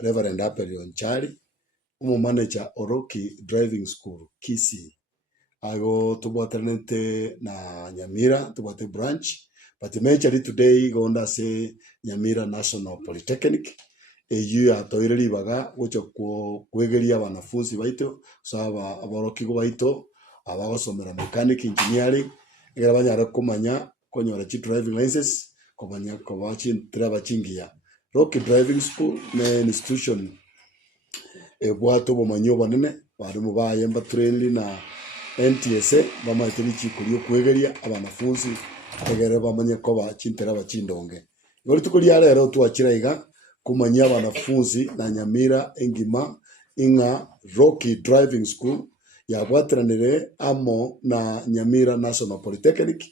Reverend Apelio Nchari, manager Oroki Driving School, Kisii. Ago tubotanete na Nyamira, tubote branch, but eventually today gonda se Nyamira National Polytechnic. Eyu atoireri baga gocha kwegeria wanafunzi baito saba aboroki go baito abagosomera mechanic engineering egera banyara kumanya konyora chi driving license komanya ko bachi driver chingia Rocky Driving School ne institution ebwato bomanyo banene bari mu bayemba trainli na NTSA bamatiri chikurio kwegeria abanafunzi egere bamanye ko bachintera bachindonge ngori tukuria rero twachira iga kumanya wanafunzi na Nyamira engima inga Rocky Driving School ya bwatranire amo na Nyamira National Polytechnic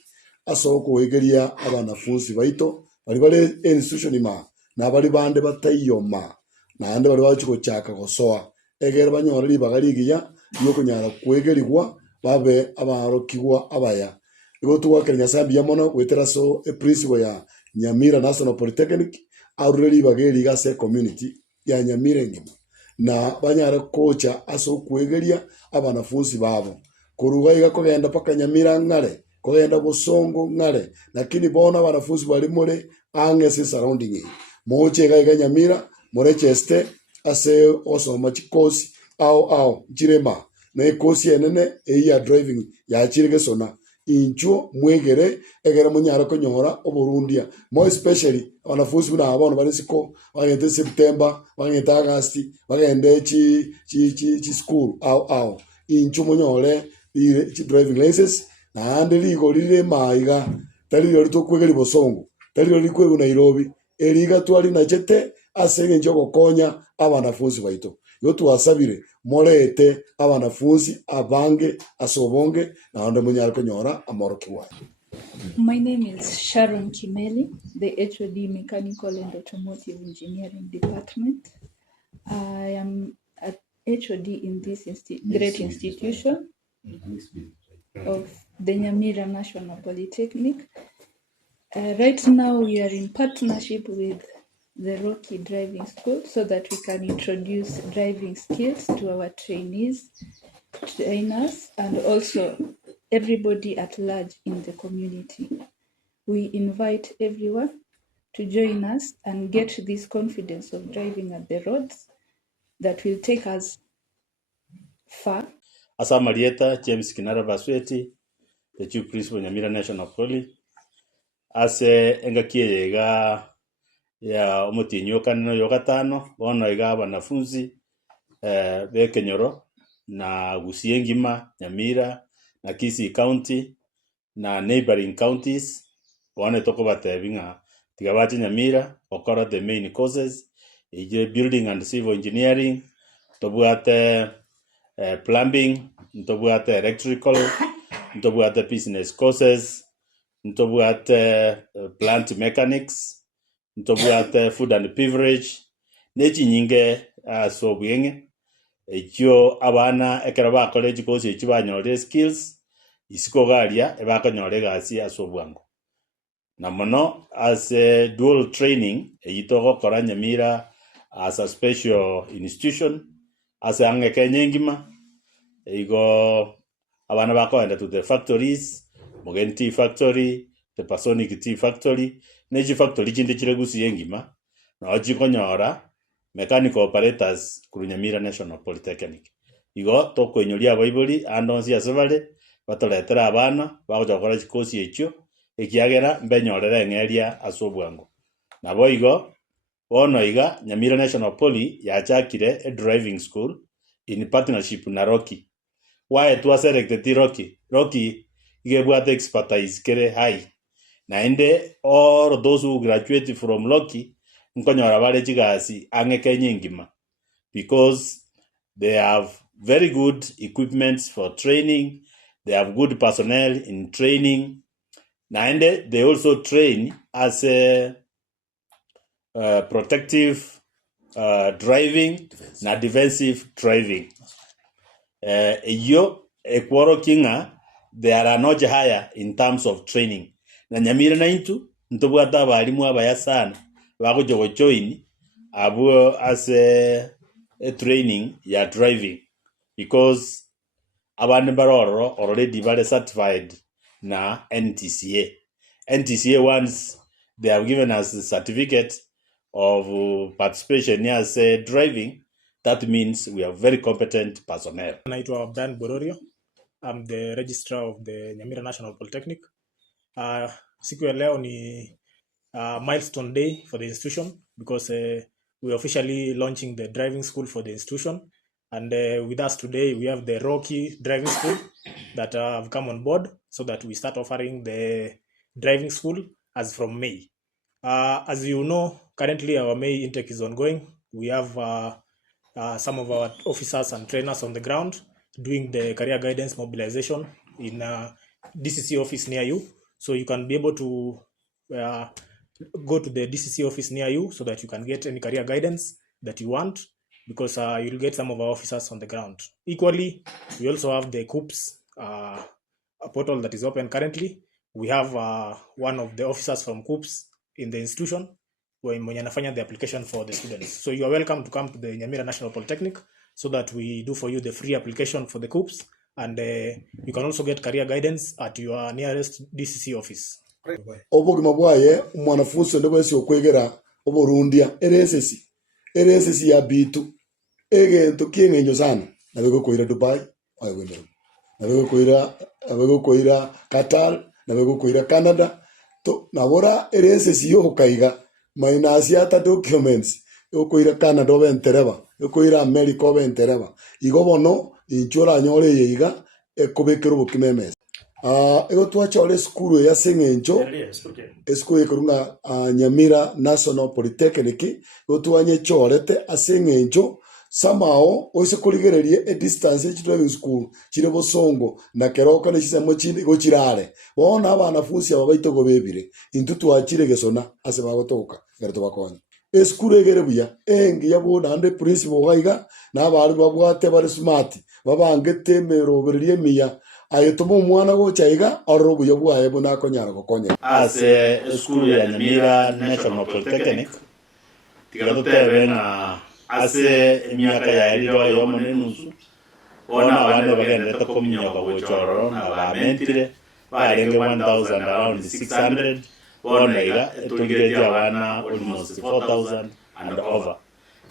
aso kuwegeria wanafunzi baito bali institution ima na bali bande batayoma na ande bali bachiko chaka gosoa egere banyori bagarigiya yokunyara kwegerigwa babe abarokigwa abaya igo tuwakenya sabia mono wetera so a principal ya Nyamira National Polytechnic aureli bageri gase community ya Nyamira ngima na banyara kocha aso kwegeria abanafunzi babo kuruga iga kogenda paka Nyamira ngare kogenda Busongo ngare lakini bona abanafunzi bali muri angese surrounding moche ga Nyamira more cheste ase osoma chikosi au jirema na kosi enene ya driving ya chirige sona incho mwegere egere munyara konyora oburundia more especially wanafunzi bina abana barisiko bagende September bagende August bagende chi school au incho munyore chi driving license na ande ligo lile maiga tali lori to kwegeri Busongo tali lori kwegu Nairobi eliga twali na jete asenge njogo konya abanafunzi baito yo tuwasabire morete abanafunzi abange asobonge na ande munyara konyora amoroki wa. My name is Sharon Kimeli, the HOD Mechanical and Automotive Engineering Department. I am at HOD in this great institution of the Nyamira National Polytechnic. Right now we are in partnership with the Rocky Driving School so that we can introduce driving skills to our trainees, trainers, and also everybody at large in the community. We invite everyone to join us and get this confidence of driving at the roads that will take us far. Asa Marieta James Kinara Basweti, the Chief Principal Nyamira National Poly. Ase engakie ga ya omutinyo kanino yogatano bono iga abanafunzi bekenyoro na Gusii ngima Nyamira na Kisii County na neighboring counties bono toko batebinga tigabache Nyamira okora the main courses ije building and civil engineering tobwate plumbing tobwate electrical tobwate business courses tobwate plant mechanics tobwate food and beverage nechi nyinge so bwenge ekyo abana ekera ba college course ekibanyore skills isiko garia ebakanyore gasi asobwango na mono as a dual training eyitogo kora Nyamira as a special institution as ange kenyengima igo abana bakoenda to the factories Mogenti factory the Pasonic tea factory neji factory chinde chire Gusii ngima na ochikonyora mechanical operators ku Nyamira National Polytechnic igo toko inyoria baibuli andonsi asebale batoletera abana bagokora chikosi ekyo ekiagera mbenyorera ngeria asobwango nabo igo bono iga Nyamira National Poly yachakire a driving school in partnership na Rocky. Why it was selected Rocky igebwate expertise kere high na ende all those who graduate from Rocky nkonyora bale chigasi angeke nyingima because they have very good equipments for training, they have good personnel in training na ende they also train as a protective driving na defensive driving yo ekworo kinga they are not higher in terms of training na Nyamira na into ntobwata balimu abaya sana bagojogo join abu as a training ya driving, because abantu baroro already bale certified na NTCA. NTCA, once they have given us a certificate of participation as driving, that means we are very competent personnel. Naitwa Ben Bororio. I'm the registrar of the Nyamira National Polytechnic. Siku ya leo ni milestone day for the institution because we are officially launching the driving school for the institution. And with us today, we have the Rocky Driving School that have come on board so that we start offering the driving school as from May. As you know, currently our May intake is ongoing. We have some of our officers and trainers on the ground doing the career guidance mobilization in DCC office near you. So you can be able to go to the DCC office near you so that you can get any career guidance that you want, because you'll get some of our officers on the ground. Equally, we also have the COOPS portal that is open currently. We have one of the officers from COOPS in the institution when anafanya the application for the students. So you are welcome to come to the Nyamira National Polytechnic so that we do for you the free application for the COOPS, and you can also get career guidance at your nearest DCC office. Obogima bwaye mwanafunzi ndo bwese okwegera oborundia eresesi ya bitu egento kiengenyo sana nabego koira Dubai ayewendo nabego koira Qatar nabego koira Canada to nabora eresesi yo kaiga minus ya documents okoira Canada obentereba okoira America obentereba igobono inchora nyore yiga ekobekero bokimemes ego twachole skulu ya sengencho esku yekurunga Nyamira National Polytechnic go twanye chorete asengencho samao oise kuligererie a distance driving school chire bosongo na keroka ne chisemo chindi go chirare bona abana fusi abaito go bebire intu twachire gesona ase bagotoka gerto bakonye eskuru egere buya engi yabona ande principal gaiga na bari babwate bari smart babangete meroberie miya ayetomo mwana go chaiga orobu yobwaye bona konyara gokonya ase school ya Nyamira National Polytechnic tigadote na ase miaka ya ilo yo monenusu ona abana bagenda takomnya bagochoro na bamentire barenge 1000 around 600 ona iga tuligereja abana almost 4000 and over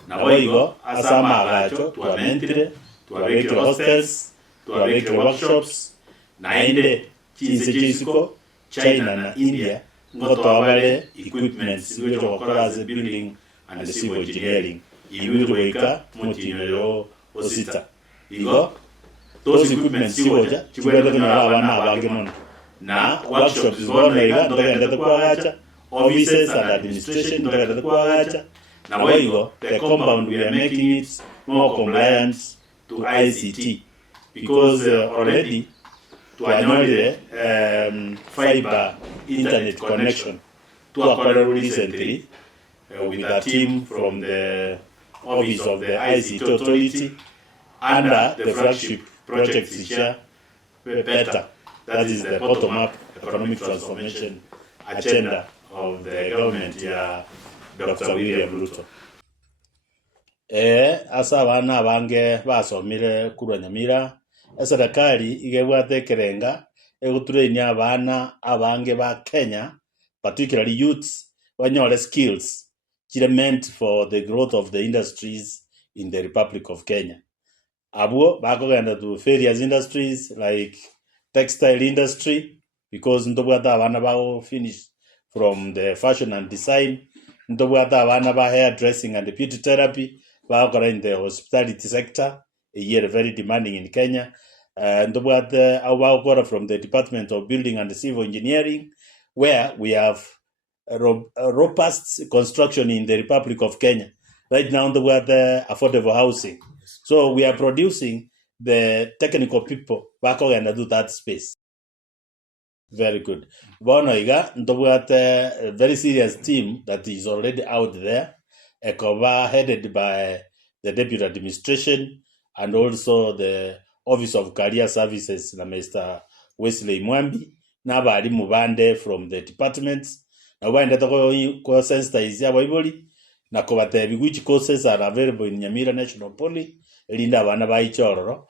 na boigo asama agacho tuamentire tuabeke hostels tuabeke workshops naende chisiko China na India ngoto abale equipments ngwe chokora as building and civil engineering ibiruika mutino yo osita igo those equipments siwoja chibwede kuna abana abange mono na workshops zibona iga ndagenda kwa acha offices and administration ndagenda kwa acha na boigo the compound we are making it more compliant to ICT because already to annually fiber internet connection to acquire recently with a team from the office of the ICT authority under the flagship project Sisha better. That is the bottom-up economic transformation agenda of the government ya Dr. William Ruto. Asa abana bange basomire kurwa Nyamira eserikali igebwate kerenga eguturenya abana abange ba Kenya, particularly youths, banyore skills meant for the growth of the industries in the Republic of Kenya. Abo bakogenda to various industries like textile industry, because ndobwata abana bao finish from the fashion and design, ndobwata abana ba hairdressing and beauty therapy, bakora in the hospitality sector, a year very demanding in Kenya. Ndobwata abakora from the Department of Building and Civil Engineering, where we have a robust construction in the Republic of Kenya. Right now, we have the affordable housing. So we are producing the technical people back and do that space. Very good. Bonoiga, we have a very serious team that is already out there, headed by the Deputy Administration and also the Office of Career Services, Mr. Wesley Mwambi, Nabari Mubande from the departments. Na wanda toko ko sensitize ya Bible na kubatebi which courses are available in Nyamira National Poly elinda abana baichororo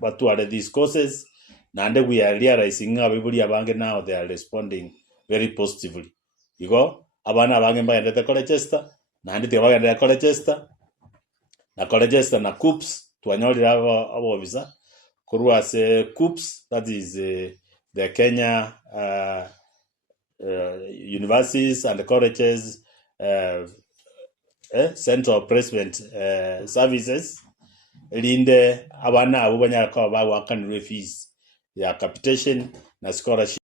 batware these courses nande we are realizing abibuli abange now they are responding very positively igo abana abange mbagendete Colchester nande tibagendete Colchester na COOPS twanyolira abo visa kurwa se COOPS, that is the Kenya universities and colleges central placement services linde abana abo banyaka bawakanirwe fees ya capitation na scholarship